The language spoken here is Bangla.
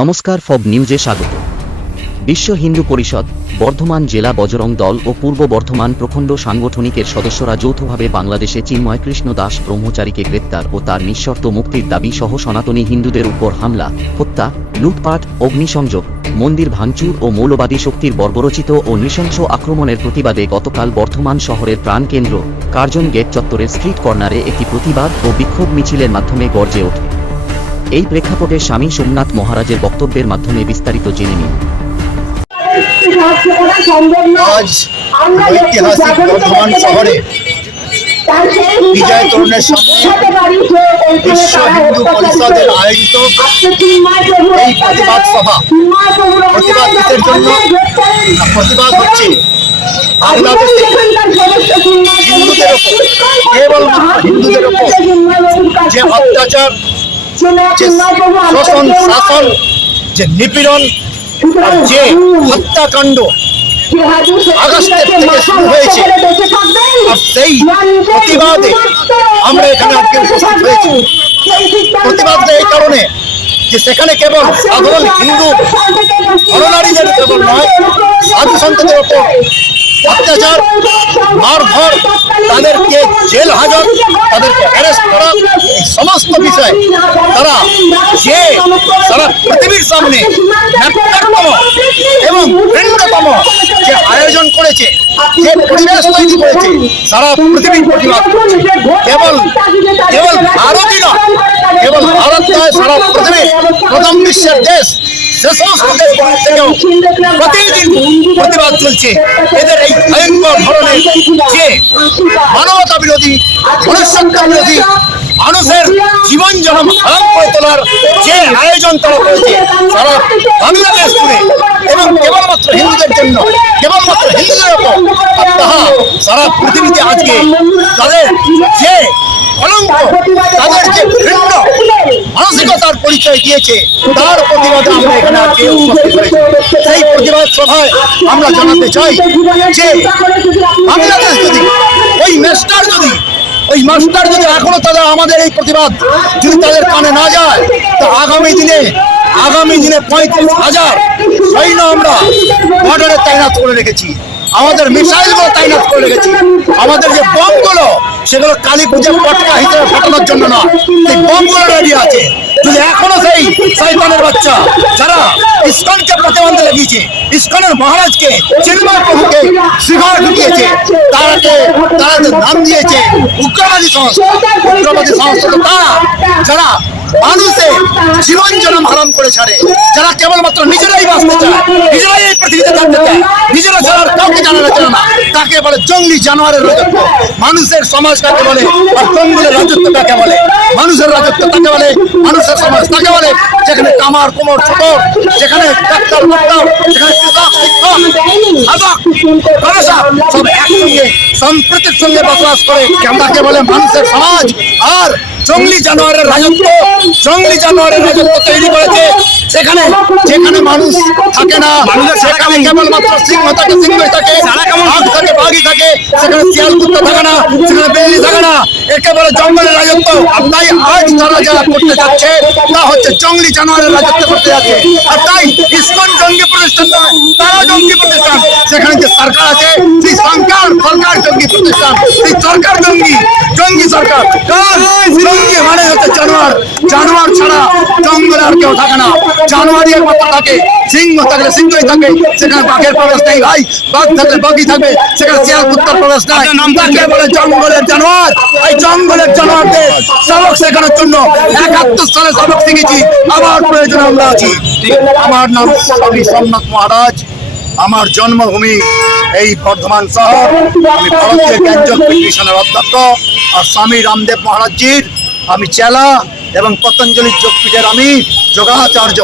নমস্কার ফব নিউজে স্বাগত। বিশ্ব হিন্দু পরিষদ, বর্ধমান জেলা বজরং দল ও পূর্ব বর্ধমান প্রখণ্ড সাংগঠনিকের সদস্যরা যৌথভাবে বাংলাদেশে চিন্ময় কৃষ্ণ দাস ব্রহ্মচারীকে গ্রেপ্তার ও তার নিঃশর্ত মুক্তির দাবি সহ সনাতনী হিন্দুদের উপর হামলা, হত্যা, লুটপাট, অগ্নিসংযোগ, মন্দির ভাঙচুর ও মৌলবাদী শক্তির বর্বরচিত ও নৃশংস আক্রমণের প্রতিবাদে গতকাল বর্ধমান শহরের প্রাণকেন্দ্র কার্জন গেট চত্বরের স্ট্রিট কর্নারে একটি প্রতিবাদ ও বিক্ষোভ মিছিলের মাধ্যমে গর্জে ওঠে। এই প্রেক্ষাপটে স্বামী সোমনাথ মহারাজের বক্তব্যের মাধ্যমে বিস্তারিত জেনে নিন। আজ ঐতিহাসিক বর্ধমান শহরে বিজয় পরিষদের প্রতিবাদ সভা জন্য প্রতিবাদ হচ্ছে হিন্দুদের ওপর, কেবলমাত্র হিন্দুদের যে অত্যাচার যে শোষণ শাসন যে নিপীড়ন আর যে হত্যাকাণ্ড আগস্টের থেকে শুরু হয়েছে আর সেই প্রতিবাদে আমরা এখানে আজকে উপস্থিত হয়েছি। প্রতিবাদটা এই কারণে যে সেখানে কেবল সাধারণ হিন্দু নরনারীদের কেবল নয় সাধু সন্তদের ওপর অত্যাচার মারধর তাদেরকে জেল হাজত তাদেরকে অ্যারেস্ট করা এই সমস্ত বিষয় তারা যে সারা পৃথিবীর সামনে এবং ভিন্নতম যে আয়োজন করেছে সারা পৃথিবীর প্রতিবাদ কেবল কেবল ভারতই নয়, কেবল ভারত নয়, সারা পৃথিবীর প্রথম বিশ্বের দেশ থেকেও প্রতিদিন প্রতিবাদ চলছে। এদের এই ভয়ঙ্কর ধরনের যে মানবতা বিরোধী মনুষ্যত্ব বিরোধী মানুষের জীবন জনম হারাম করে তোলার যে আয়োজন তারা করেছে সারা বাংলাদেশ জুড়ে এবং কেবলমাত্র হিন্দুদের জন্য কেবলমাত্র হিন্দুদের ওপর আর তাহা সারা পৃথিবীতে আজকে তাদের যে কলঙ্ক তাদের যে ভিন্ন মানসিকতার পরিচয় দিয়েছে তার প্রতিবাদে আমরা এখানে আজকে উপস্থিত হয়েছি সেই প্রতিবাদ সভায় আমরা জানাতে চাই যে বাংলাদেশ যদি ওই মাস্টার যদি ওই মানুষটার যদি এখনও তাদের আমাদের এই প্রতিবাদ যদি তাদের কানে না যায়, তা আগামী দিনে আগামী দিনে পঁয়ত্রিশ হাজার সৈন্য আমরা বর্ডারে তাইনাত করে রেখেছি। আমাদের মিসাইলগুলো তাইনাত করে রেখেছি। আমাদের যে বমগুলো, সেগুলো কালী পুজোর পটকা হিসেবে ফাটানোর জন্য না এই বমগুলো রেডি আছে। যদি এখনও সেই শয়তানের বাচ্চা, যারা ইস্কনকে প্রতিবন্ধে লাগিয়েছে ইস্কনের মহারাজকে চিন্ময় প্রভুকে শিখর ঢুকিয়েছে, তারাকে তারা নাম দিয়েছে উগ্রবাদী সংস্থা উগ্রবাদী সংস্থা তারা, যারা মানুষের জীবন করে ছাড়ে। যারা কেবলমাত্র নিজেরাই বাঁচতে চায়, নিজেরাই এই পৃথিবীতে থাকতে চায়, নিজেরা ছাড়ার কাউকে না। তাকে বলে জঙ্গলি জানোয়ারের রাজত্ব। মানুষের সমাজ কাকে বলে? আর জঙ্গলের রাজত্ব কাকে বলে? মানুষের রাজত্ব কাকে বলে, মানুষের সমাজ তাকে বলে, যেখানে কামার, কোমর ছোট যেখানে ডাক্তার ডাক্তার যেখানে কৃষক, শিক্ষক, সাধক সব একসঙ্গে, সম্প্রীতির সঙ্গে বসবাস করে। তাকে বলে মানুষের সমাজ। আর জঙ্গলি জানোয়ারের রাজত্ব জঙ্গলি জানোয়ারের রাজত্ব তৈরি করেছে। সেখানে যেখানে মানুষ থাকে না সেখানে কেবলমাত্র সিংহ থাকে সিংহই থাকে বাঘ থাকে বাঘই থাকে সেখানে শিয়াল কুত্তা থাকে না সেখানে বিল্লি থাকে না। একেবারে জঙ্গলের রাজত্ব। আর তাই আজ তারা যারা করতে যাচ্ছে তা হচ্ছে জঙ্গলি জানোয়ারের রাজত্ব করতে যাচ্ছে। আর তাই ইসকন জঙ্গি প্রতিষ্ঠান নয় তারা জঙ্গি প্রতিষ্ঠান। সেখানে যে সরকার আছে সেই সরকার জঙ্গি প্রতিষ্ঠান। এই সরকার জঙ্গি জঙ্গি সরকার। জঙ্গি মানে হচ্ছে জানোয়ার। জানোয়ার ছাড়া জঙ্গলে আর কেউ থাকে না। জানোয়ারই একমাত্র থাকে। সিংহ থাকলে সিংহই থাকে। সেখানে বাঘের প্রবেশ নেই ভাই। বাঘ থাকলে বাঘই থাকবে সেখানে শিয়াল কুত্তার প্রবেশ নাই। তাকে বলে জঙ্গলের জানোয়ার এই জঙ্গলের জানোয়ারদের সবক শেখানোর জন্য একাত্তর সালে সবক শিখেছি। আবার প্রয়োজনে আমরা আছি। আমার নাম স্বামী সোমনাথ মহারাজ। আমার জন্মভূমি এই বর্ধমান শহর। আমি ভারতীয় জ্ঞানযোগ মিশনের অধ্যক্ষ আর স্বামী রামদেব মহারাজজির আমি চেলা এবং পতঞ্জলি যোগপীঠের আমি যোগাচার্য।